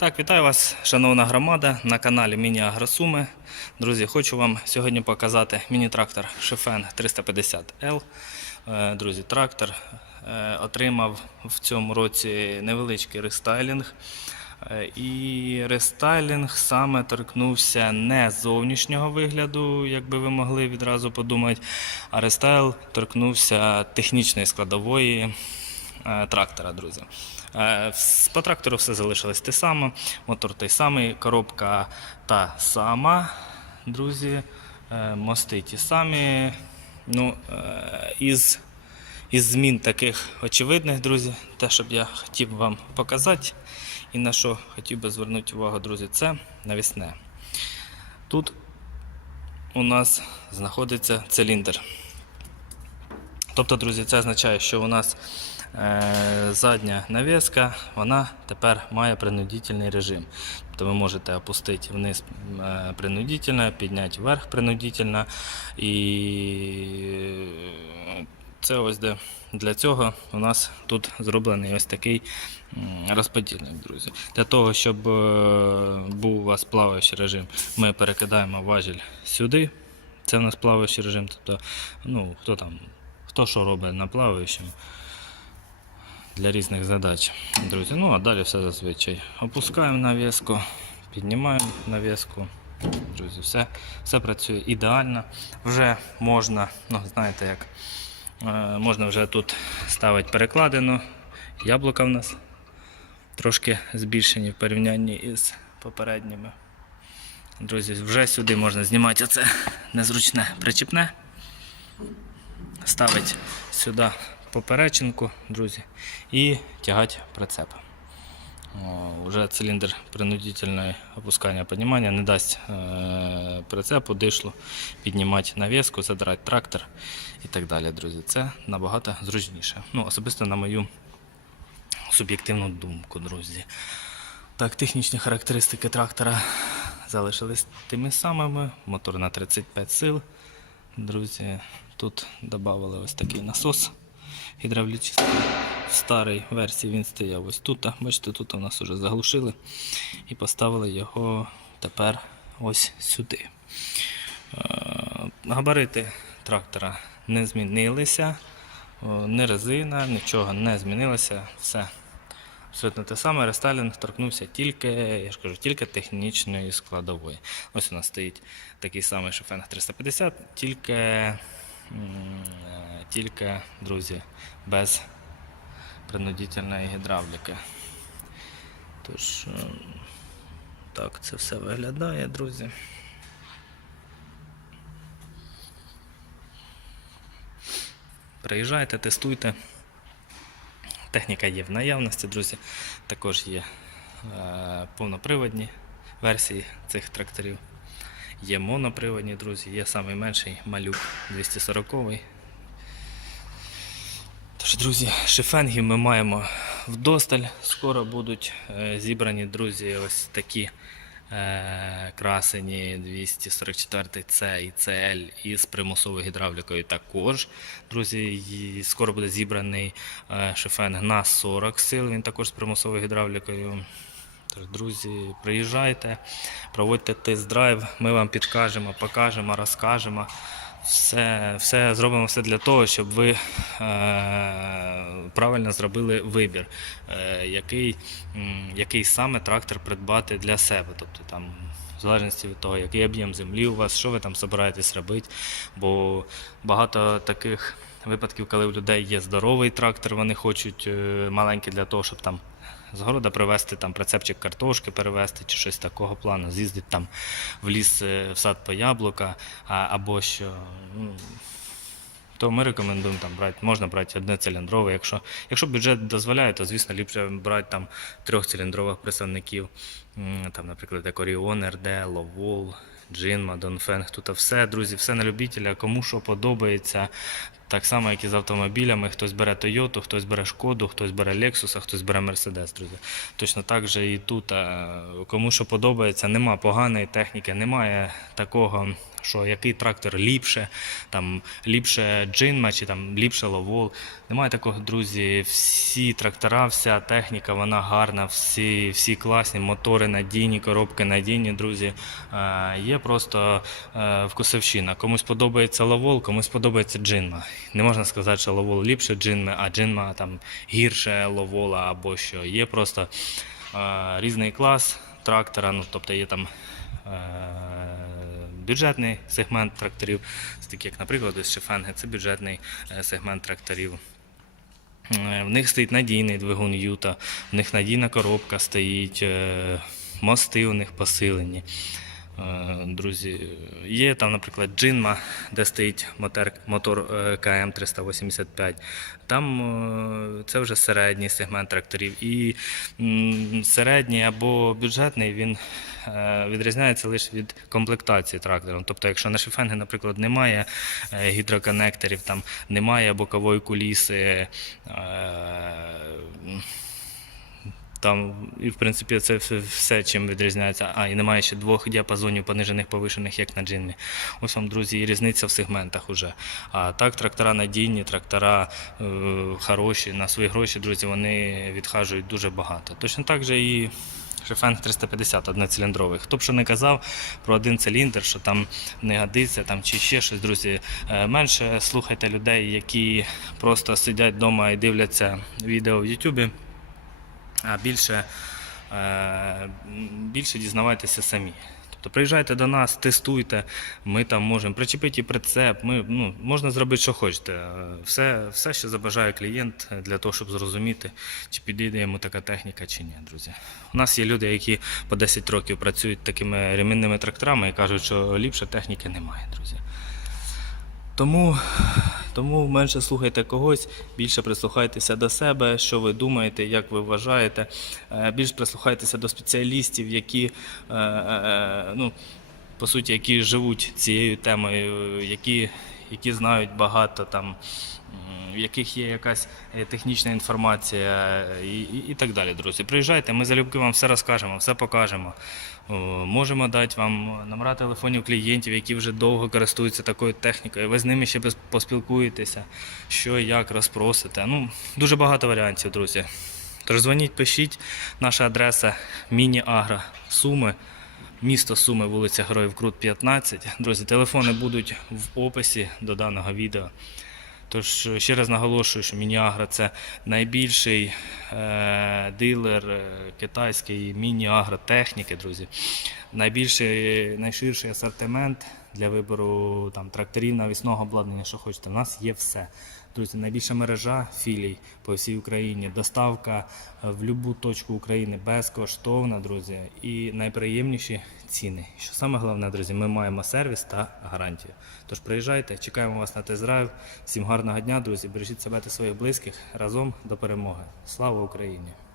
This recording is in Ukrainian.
Так, вітаю вас, шановна громада, на каналі Міні Агросуми. Друзі, хочу вам сьогодні показати міні-трактор Шефен 350L. Е, Друзі, трактор е, отримав в цьому році невеличкий рестайлінг. Е, І рестайлінг саме торкнувся не зовнішнього вигляду, як би ви могли відразу подумати, а рестайл торкнувся технічної складової трактора, друзі. Е, По трактору все залишилось те саме, мотор той самий, коробка та сама, друзі, Е, мости ті самі. Ну, е, із, із змін таких очевидних, друзі, те, що б я хотів вам показати, і на що хотів би звернути увагу, друзі, це навісне. Тут у нас знаходиться циліндр. Тобто, друзі, це означає, що у нас задня навіска, вона тепер має принудительний режим. Тобто ви можете опустити вниз е, принудительно, підняти вверх принудительно. І це ось де для цього у нас тут зроблений ось такий розподільник, друзі. Для того, щоб е, був у вас плаваючий режим, ми перекидаємо важіль сюди. Це у нас плаваючий режим. Тобто, ну, хто там, хто що робить на плаваючому для різних задач, друзі. Ну, а далі все зазвичай. Опускаємо навіску, піднімаємо навіску. Друзі, все, все працює ідеально. Вже можна, ну знаєте як, е, можна вже тут ставити перекладину. Яблука в нас трошки збільшені в порівнянні із попередніми. Друзі, вже сюди можна знімати оце незручне причіпне. Ставити сюди поперечинку, друзі, і тягати прицеп. О, Вже циліндр принудительного опускання піднімання не дасть е, прицепу, дишлу піднімати навіску, задрати трактор і так далі, друзі. Це набагато зручніше. Ну, особисто на мою суб'єктивну думку, друзі. Так, технічні характеристики трактора залишились тими самими. Мотор на 35 сил. Друзі, тут додали ось такий насос гідравлічний. В старій версії він стояв ось тут. Бачите, тут у нас вже заглушили і поставили його тепер ось сюди. Е, Габарити трактора не змінилися, не резина, нічого не змінилося. Все абсолютно те саме. Рестайлінг торкнувся тільки, я ж кажу, тільки технічної складової. Ось у нас стоїть такий самий Шофенг 350, тільки, тільки, друзі, без принудительної гідравліки. Тож, е, так це все виглядає, друзі. Приїжджайте, тестуйте. Техніка є в наявності, друзі. Також є е, повноприводні версії цих тракторів. Є моноприводні, друзі, є найменший малюк 240-й. Тож, друзі, шифенгів ми маємо вдосталь. Скоро будуть е, зібрані, друзі, ось такі е, красені 244 C і CL із примусовою гідравлікою також. Друзі, скоро буде зібраний е, шифенг на 40 сил, він також з примусовою гідравлікою. Тож, друзі, приїжджайте, проводьте тест-драйв, ми вам підкажемо, покажемо, розкажемо. Все, все зробимо все для того, щоб ви е, правильно зробили вибір, е, який, м, який саме трактор придбати для себе. Тобто там, в залежності від того, який об'єм землі у вас, що ви там збираєтесь робити. Бо багато таких випадків, коли у людей є здоровий трактор, вони хочуть е, маленький для того, щоб там з города привезти там прицепчик картошки перевезти чи щось такого плану, з'їздити там в ліс е, в сад по яблука, а, або що. Ну, то ми рекомендуємо там брати, можна брати одноциліндровий. Якщо, якщо бюджет дозволяє, то звісно ліпше брати там трьохциліндрових представників, там, наприклад, як Orion, RD, Lowell, Джинма, Донфенг. Тут все, друзі, все на любителя, кому що подобається. Так само, як і з автомобілями. Хтось бере Toyota, хтось бере Шкоду, хтось бере Lexus, а хтось бере Mercedes, друзі. Точно так же і тут. Кому що подобається, нема поганої техніки, немає такого, що який трактор ліпше, там ліпше джинма чи там ліпше ловол. Немає такого, друзі. Всі трактора, вся техніка, вона гарна, всі, всі класні, мотори надійні, коробки надійні, друзі. Е, Є просто е, вкусовщина. Комусь подобається ловол, комусь подобається джинма. Не можна сказати, що ловол ліпше джинми, а джинма там гірше ловола або що. Є просто е, різний клас трактора, ну тобто є там. е, Бюджетний сегмент тракторів, такі як, наприклад, ось Шефенге, це бюджетний е, сегмент тракторів. Е, В них стоїть надійний двигун Юта, в них надійна коробка стоїть, мости у них посилені. Е, Друзі, є там, наприклад, Джинма, де стоїть мотор, мотор е, КМ385. Там е, це вже середній сегмент тракторів. І середній або бюджетний він відрізняється лише від комплектації трактора. Тобто, якщо на шифенги, наприклад, немає гідроконекторів, там немає бокової куліси. Там, і в принципі, це все, все чим відрізняється. А, і немає ще двох діапазонів понижених повишених, як на джинмі. Ось вам, друзі, і різниця в сегментах уже. А так, трактора надійні, трактора е, хороші, на свої гроші, друзі, вони відхажують дуже багато. Точно так же і. Шефенг 350 одноциліндровий. Хто б що не казав про один циліндр, що там не годиться, там чи ще щось, друзі. е, Менше слухайте людей, які просто сидять вдома і дивляться відео в Ютубі а більше, е, більше дізнавайтеся самі. Тобто приїжджайте до нас, тестуйте, ми там можемо причепити прицеп, ми, ну, можна зробити, що хочете. Е, Все, все, що забажає клієнт для того, щоб зрозуміти, чи підійде йому така техніка, чи ні, друзі. У нас є люди, які по 10 років працюють такими ремінними тракторами і кажуть, що ліпше техніки немає, друзі. Тому, тому менше слухайте когось, більше прислухайтеся до себе, що ви думаєте, як ви вважаєте. більш Більше прислухайтеся до спеціалістів, які, е, е, ну, по суті, які живуть цією темою, які, які знають багато там. В яких є якась е, технічна інформація е, і, і, і так далі, друзі. Приїжджайте, ми залюбки вам все розкажемо, все покажемо. Можемо дати вам номера телефонів клієнтів, які вже довго користуються такою технікою. Ви з ними ще поспілкуєтеся, що як розпросите. Ну, дуже багато варіантів, друзі. Тож дзвоніть, пишіть. Наша адреса Міні-Агро Суми. Місто Суми, вулиця Героїв Крут 15. Друзі, телефони будуть в описі до даного відео. Тож ще раз наголошую, що Мініагра це найбільший е, дилер е, китайської міні-агротехніки, друзі. Найбільший, найширший асортимент для вибору там, тракторів, навісного обладнання, що хочете. У нас є все. Друзі, найбільша мережа філій по всій Україні. Доставка е, в будь-яку точку України безкоштовна, друзі, і найприємніші ціни. Що саме головне, друзі, ми маємо сервіс та гарантію. Тож приїжджайте, чекаємо вас на тест-драйв. Всім гарного дня, друзі. Бережіть себе та своїх близьких разом до перемоги. Слава Україні!